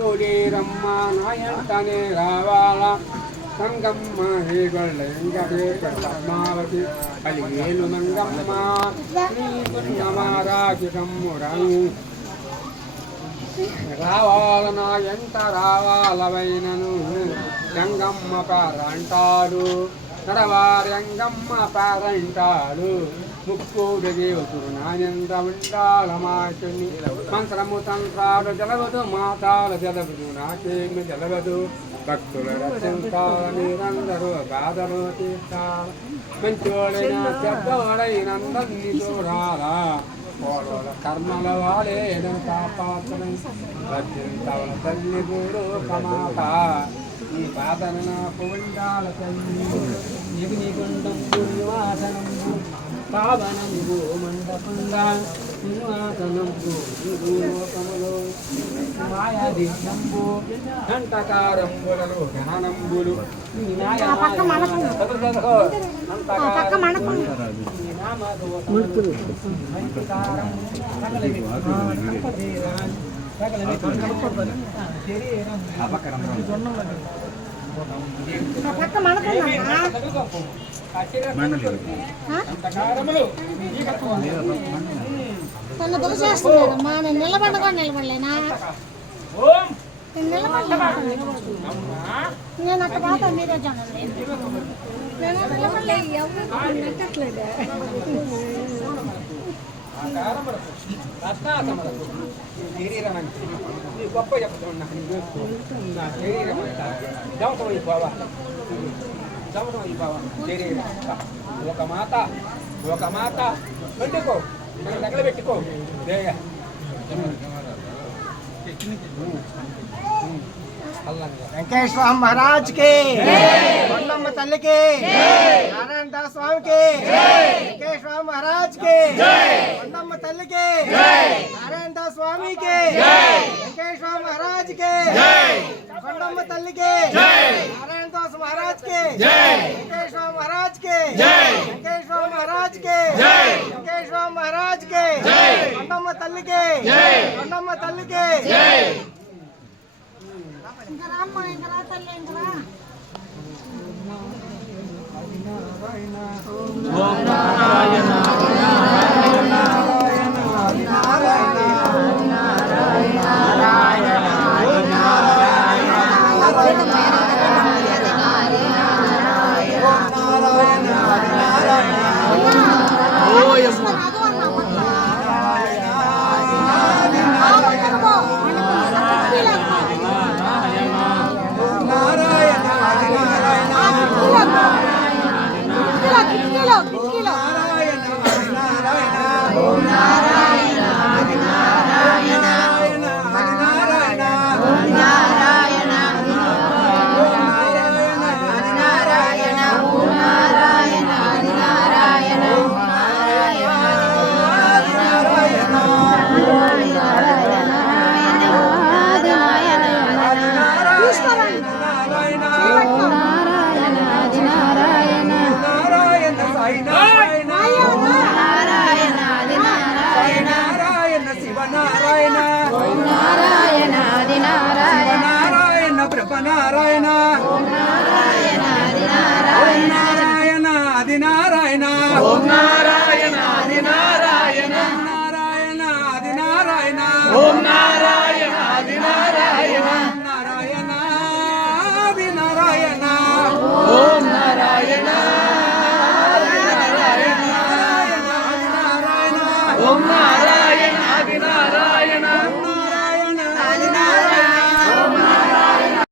కోలేరమ్మ నాయంటనే రావాలా సంగమ్మ హేగొళ్ళంగడే పద్మావతి కలిగేలు మంగమ్మ శ్రీకృష్ణమారాజుడమ్మురను రావాల నా ఎంట రావాలవైనను గంగమ్మ పారంటాడు నడవారంగమ్మ పారంటాడు ముక్కోడి దేవతుడు నాయంత ఉండాలమాచుని మంత్రము తంత్రాలు తెలవదు మాతాలు తెలవదు నాకేమి తెలవదు భక్తుల రక్షించాల మీరందరూ బాధలు తీర్చాలి మంచోడైన చెడ్డోడైనందరినీ చూడాలా కోడల కర్మల వాడేన కాపాత్రై రక్షించవల తల్లి గూడు కమాత ఈ బాధన నాకు ఉండాల తల్లి నిగుని గుండంబు నివాసనంబు పావనంబు మండపంగా నివాసనంబు లోకములో మాయాదిశంబు ఘంటకారంబులలో జ్ఞానంబులు తన దోసేస్తున్నారమ్మా నేను నిలబడగా నిలబడలేనా నేను అట్ట బాధ మీరే చూడండి నేను నిలబడలే ఎవరు గొప్ప చెప్తున్నా శరీరం దమటం అయిపోవాలి దమటం అయిపోవాలి శరీరం ఒక మాత వండుకో దగ్గర పెట్టుకో వెంకటేశ్వర महाराज के కొండమ్మ తల్లికి నారాయణ దాస్ స్వామి के వెంకటేశ్వర महाराज के కొండమ్మ తల్లికి నారాయణ దాస్ స్వామి के వెంకటేశ్వర महाराज के కొండమ్మ తల్లికి నారాయణ దాస్ महाराज के వెంకటేశ్వర महाराज के వెంకటేశ్వర महाराज के వెంకటేశ్వర महाराज के కొండమ్మ తల్లికి కొండమ్మ తల్లికి ఇంకా రామ్మ ఇంకా రా తల్లి ఇంకా రా ఓం నారాయణ